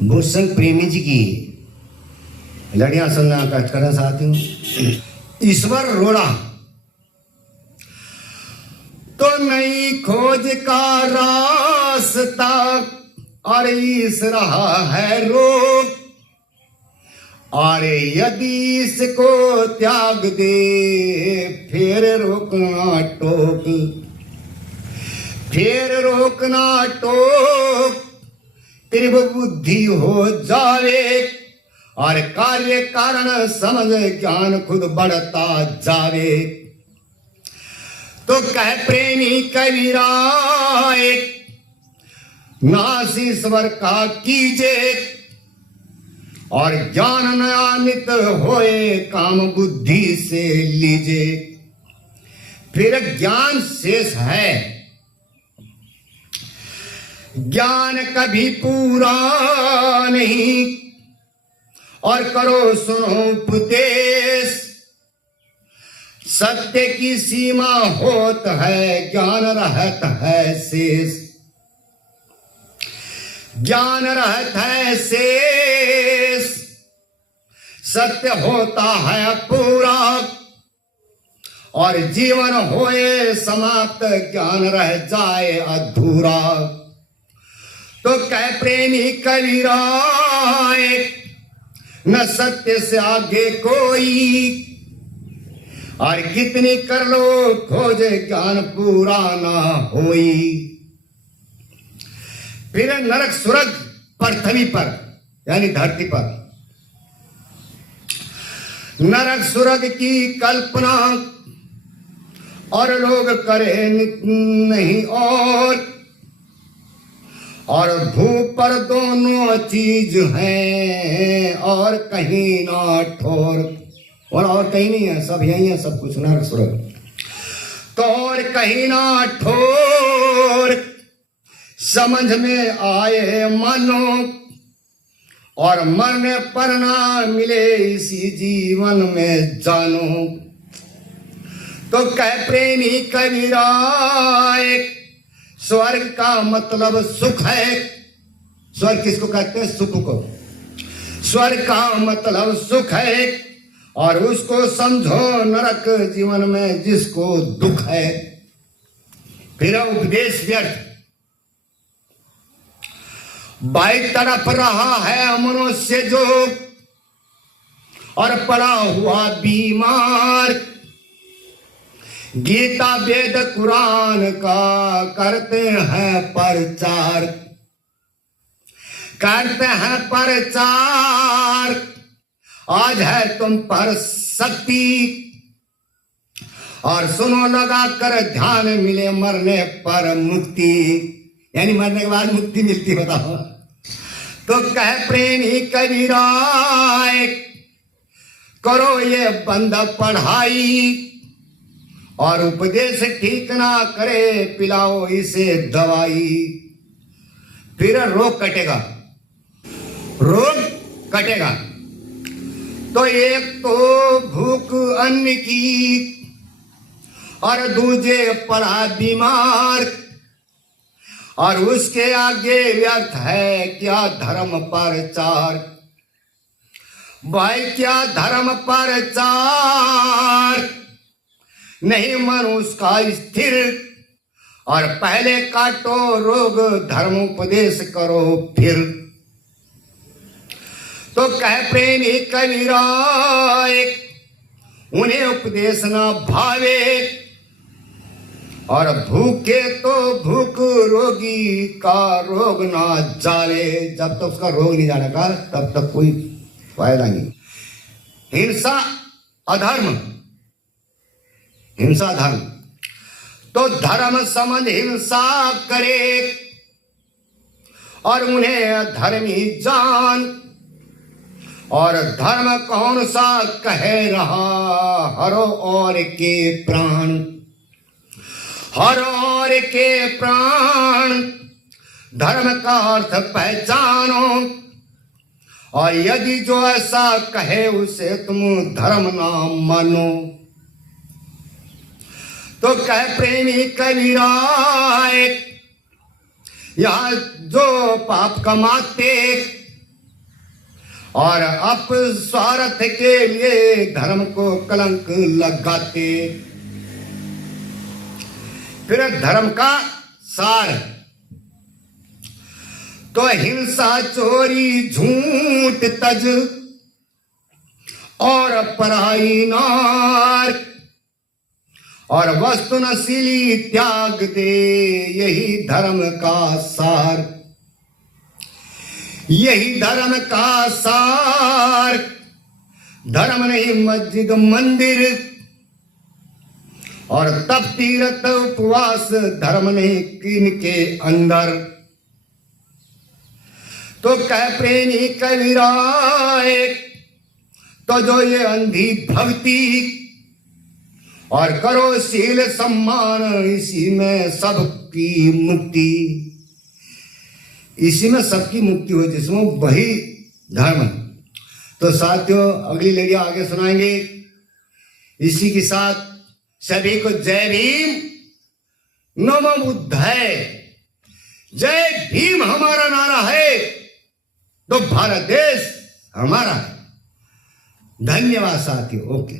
भूषण प्रेमी जी की लड़ियां सुनना करना चाहती हूँ। ईश्वर रोड़ा तो नहीं खोज का रास्ता और इस रहा है रोग, और यदि इसको त्याग दे फिर रोकना टोक, फिर रोकना टोक, त्रिव बुद्धि हो जावे और कार्य कारण समझ ज्ञान खुद बढ़ता जावे। तो कह प्रेमी कबीराए नाश ईश्वर का कीजे और ज्ञान नया नित होए काम बुद्धि से लीजे। फिर ज्ञान शेष है, ज्ञान कभी पूरा नहीं, और करो सुनो उपदेश, सत्य की सीमा होत है ज्ञान रहत है शेष, ज्ञान रहत है शेष, सत्य होता है पूरा और जीवन होए समाप्त ज्ञान रह जाए अधूरा। तो कह प्रेमी कबीराए न सत्य से आगे कोई, और कितनी कर लो खोज ज्ञान पूरा ना होई। फिर नरक सुरग पृथ्वी पर यानी धरती पर, नरक सुरग की कल्पना और लोग करे नहीं, और भूप पर दोनों चीज हैं और कहीं ना ठोर, और कहीं नहीं है, सब यही है, सब कुछ नरक सुरग। तो और कहीं ना ठोर समझ में आए मानो, और मरने पर ना मिले इसी जीवन में जानो। तो कह प्रेमी कबीराए स्वर्ग का मतलब सुख है। स्वर्ग किसको कहते हैं? सुख को। स्वर्ग का मतलब सुख है और उसको समझो नरक जीवन में जिसको दुख है। फिर उपदेश व्यर्थ, बाई तड़प रहा है मनुष्य जो और पड़ा हुआ बीमार, गीता वेद कुरान का करते हैं प्रचार, करते हैं प्रचार। आज है तुम पर शक्ति और सुनो लगा कर ध्यान, मिले मरने पर मुक्ति, यानी मरने के बाद मुक्ति मिलती। बताओ। तो कह प्रेमी कबीराए करो ये बंद पढ़ाई, और उपदेश ठीक ना करे पिलाओ इसे दवाई। फिर रोग कटेगा, रोग कटेगा। तो एक तो भूख अन्न की और दूजे पड़ा बीमार, और उसके आगे व्यर्थ है क्या धर्म प्रचार। भाई क्या धर्म प्रचार, नहीं मन उसका स्थिर, और पहले काटो रोग धर्म उपदेश करो फिर। तो कह प्रेमी कबीराए उन्हें उपदेश न भावे, और भूखे तो भूख रोगी का रोग ना जाने। जब तक उसका रोग नहीं जाने का तब तक कोई फायदा नहीं। हिंसा अधर्म, हिंसा धर्म। तो धर्म समझ हिंसा करे और उन्हें धर्मी जान, और धर्म कौन सा कहे रहा हरो और के प्राण, हर और के प्राण। धर्म का अर्थ पहचानो, और यदि जो ऐसा कहे उसे तुम धर्म ना मानो। तो कह प्रेमी कबीराए यहाँ जो पाप कमाते और अपस्वार्थ के लिए धर्म को कलंक लगाते। फिर धर्म का सार तो हिंसा चोरी झूठ तज और पराई नार और वस्तु नशीली त्याग दे, यही धर्म का सार, यही धर्म का सार। धर्म नहीं मस्जिद मंदिर और तप तीर्थ उपवास, धर्म नहीं किन के अंदर। तो कह प्रेमी कविराय तो जो ये अंधी भक्ति और करो शील सम्मान, इसी में सबकी मुक्ति, इसी में सबकी मुक्ति हो, जिसमें वही धर्म। तो साथियों अगली लेडी आगे सुनाएंगे। इसी के साथ सभी को जय भीम, नमो बुद्धाय। जय भीम हमारा नारा है तो भारत देश हमारा है। धन्यवाद साथियों। ओके।